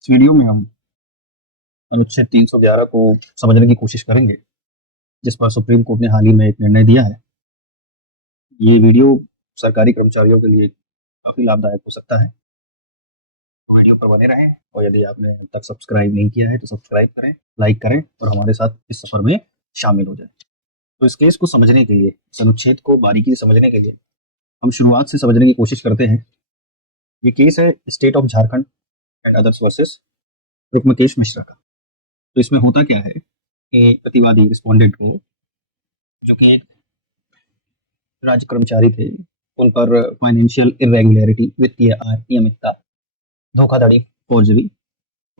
इस वीडियो में हम अनुच्छेद 311 को समझने की कोशिश करेंगे, जिस पर सुप्रीम कोर्ट ने हाल ही में एक निर्णय दिया है। ये वीडियो सरकारी कर्मचारियों के लिए काफ़ी लाभदायक हो सकता है, तो वीडियो पर बने रहें। और यदि आपने अब तक सब्सक्राइब नहीं किया है तो सब्सक्राइब करें, लाइक करें और हमारे साथ इस सफ़र में शामिल हो जाएं। तो इस केस को समझने के लिए, इस अनुच्छेद को बारीकी से समझने के लिए हम शुरुआत से समझने की कोशिश करते हैं। ये केस है state of Jharkhand and others versus Rukmakesh Mishra का। तो इसमें होता क्या है कि प्रतिवादी रिस्पोंडेंट को, जो कि एक राज्य कर्मचारी थे, उन पर फाइनेंशियल इरेगुलरिटी, वित्तीय अनियमितता, धोखाधड़ी, फॉर्जरी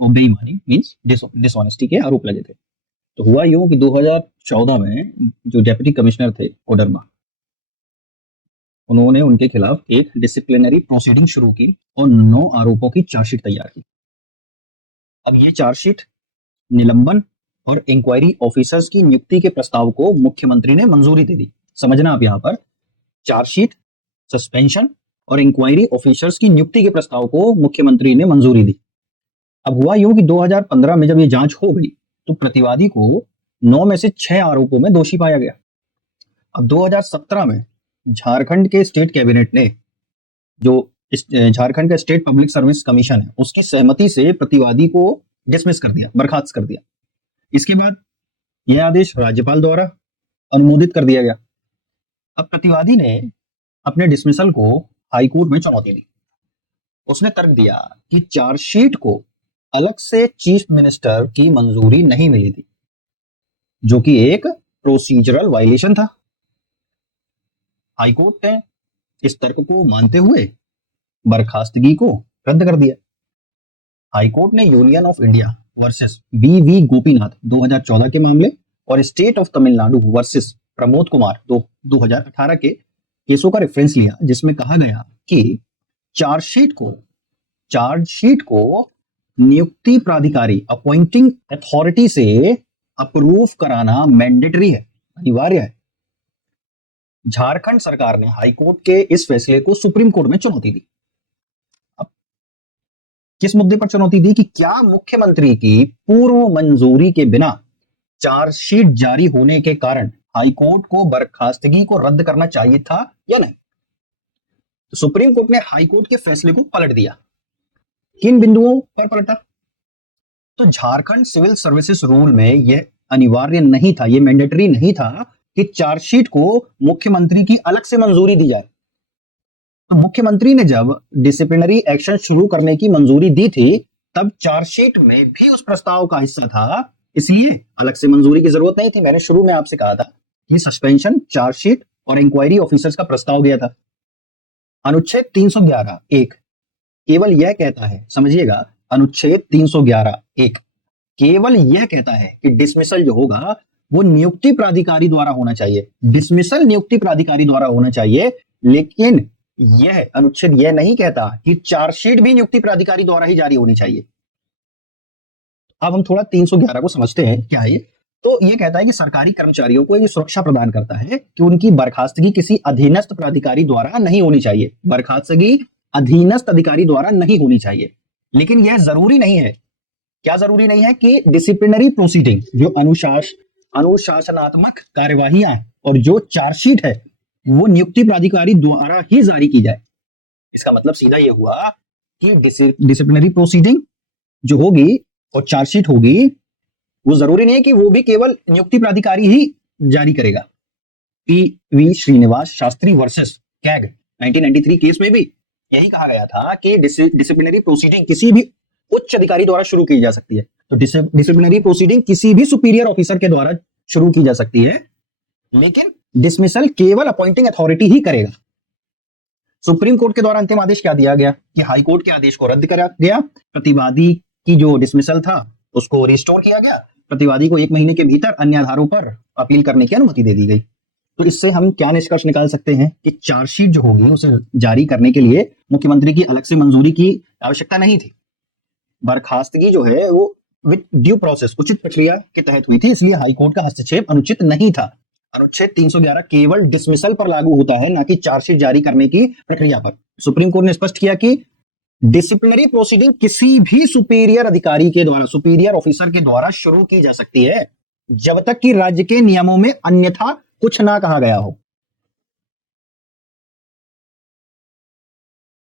और बेईमानी मींस डिसऑनेस्टी के आरोप लगे थे। तो हुआ यूं कि 2014 में जो डेप्यूटी कमिश्नर थे कोडरमा, उन्होंने उनके खिलाफ एक डिसिप्लिनरी प्रोसीडिंग शुरू की और 9 आरोपों की चार्जशीट तैयार की। अब ये चार्जशीट निलंबन और इंक्वायरी ऑफिसर्स की नियुक्ति के प्रस्ताव को मुख्यमंत्री ने मंजूरी दे दी। समझना आप यहाँ पर, चार्जशीट, सस्पेंशन और इंक्वायरी ऑफिसर्स की नियुक्ति के प्रस्ताव को मुख्यमंत्री ने मंजूरी दी। अब हुआ यूं कि 2015 में जब ये जांच हो गई तो प्रतिवादी को 9 में से 6 आरोपों में दोषी पाया गया। अब 2017 में झारखंड के स्टेट कैबिनेट ने, जो झारखंड का स्टेट पब्लिक सर्विस कमीशन है, उसकी सहमति से प्रतिवादी को डिसमिस कर दिया, बर्खास्त कर दिया। इसके बाद यह आदेश राज्यपाल द्वारा अनुमोदित कर दिया गया। अब प्रतिवादी ने अपने डिसमिसल को हाईकोर्ट में चुनौती दी। उसने तर्क दिया कि चार्जशीट को अलग से चीफ मिनिस्टर की मंजूरी नहीं मिली थी, जो कि एक प्रोसीजरल वायलेशन था। हाईकोर्ट ने इस तर्क को मानते हुए बर्खास्तगी को रद्द कर दिया। हाईकोर्ट ने union of India versus B Gopinath 2014 के मामले और state of Tamil Nadu versus Pramod Kumar 2018 के केसों का रेफरेंस लिया, जिसमें कहा गया कि चार्जशीट को नियुक्ति प्राधिकारी, अपॉइंटिंग अथॉरिटी से अप्रूव कराना मैंडेटरी है, अनिवार्य है। झारखंड सरकार ने हाईकोर्ट के इस फैसले को सुप्रीम कोर्ट में चुनौती दी। अब किस मुद्दे पर चुनौती दी कि क्या मुख्यमंत्री की पूर्व मंजूरी के बिना चार्जशीट जारी होने के कारण हाईकोर्ट को बर्खास्तगी को रद्द करना चाहिए था या नहीं। तो सुप्रीम कोर्ट ने हाईकोर्ट के फैसले को पलट दिया। किन बिंदुओं पर पलटा? तो झारखंड सिविल सर्विसेज रूल में यह अनिवार्य नहीं था, यह मैंडेटरी नहीं था कि चार्जशीट को मुख्यमंत्री की अलग से मंजूरी दी जाए। तो मुख्यमंत्री ने जब डिसिप्लिनरी एक्शन शुरू करने की मंजूरी दी थी, तब चार्जशीट में भी उस प्रस्ताव का हिस्सा था, इसलिए अलग से मंजूरी की जरूरत नहीं थी। मैंने शुरू में आपसे कहा था कि सस्पेंशन, चार्जशीट और इंक्वायरी ऑफिसर्स का प्रस्ताव गया था। अनुच्छेद 311(1) केवल यह कहता है, समझिएगा, अनुच्छेद 311(1) केवल यह कहता है कि डिसमिसल जो होगा वो नियुक्ति प्राधिकारी द्वारा होना चाहिए। डिसमिसल नियुक्ति प्राधिकारी द्वारा होना चाहिए, लेकिन यह अनुच्छेद यह नहीं कहता कि चार्जशीट भी नियुक्ति प्राधिकारी द्वारा ही जारी होनी चाहिए। अब हम थोड़ा 311 को समझते हैं, क्या है ये? तो ये कहता है कि सरकारी कर्मचारियों को ये सुरक्षा प्रदान करता है कि उनकी बर्खास्तगी किसी अधीनस्थ प्राधिकारी द्वारा नहीं होनी चाहिए। बर्खास्तगी अधीनस्थ अधिकारी द्वारा नहीं होनी चाहिए, लेकिन यह जरूरी नहीं है। क्या जरूरी नहीं है? कि डिसिप्लिनरी प्रोसीडिंग, जो अनुशासनात्मक कार्यवाहियां और जो चार्जशीट है वो नियुक्ति प्राधिकारी द्वारा ही जारी की जाए। इसका मतलब सीधा ये हुआ कि डिसिप्लिनरी प्रोसीडिंग जो होगी और चार्जशीट होगी, वो जरूरी नहीं है कि वो भी केवल नियुक्ति प्राधिकारी ही जारी करेगा। PV. Srinivas Shastri versus CAG 1993 case में भी यही कहा गया था कि डिसिप्लिनरी प्रोसीडिंग किसी भी उच्च अधिकारी द्वारा शुरू की जा सकती है। तो डिसिप्लिनरी प्रोसीडिंग किसी भी सुपीरियर ऑफिसर के द्वारा शुरू की जा सकती है, लेकिन डिसमिसल केवल अपॉइंटिंग अथॉरिटी ही करेगा। सुप्रीम कोर्ट के द्वारा अंतिम आदेश क्या दिया गया कि हाईकोर्ट के आदेश को रद्द करा गया। प्रतिवादी की जो डिसमिसल था उसको रिस्टोर किया गया। प्रतिवादी को 1 महीने के भीतर अन्य आधारों पर अपील करने की अनुमति दे दी गई। तो इससे हम क्या निष्कर्ष निकाल सकते हैं कि चार्जशीट जो होगी उसे जारी करने के लिए मुख्यमंत्री की अलग से मंजूरी की आवश्यकता नहीं थी। बर्खास्तगी जो है वो विद ड्यू प्रोसेस, उचित प्रक्रिया के तहत हुई थी, इसलिए हाईकोर्ट का हस्तक्षेप अनुचित नहीं था। अनुच्छेद 311 केवल डिसमिसल पर लागू होता है, ना कि चार्जशीट जारी करने की प्रक्रिया पर। सुप्रीम कोर्ट ने स्पष्ट किया कि डिसिप्लिनरी प्रोसीडिंग किसी भी सुपीरियर अधिकारी के द्वारा, सुपीरियर ऑफिसर के द्वारा शुरू की जा सकती है जब तक कि राज्य के नियमों में अन्यथा कुछ ना कहा गया हो।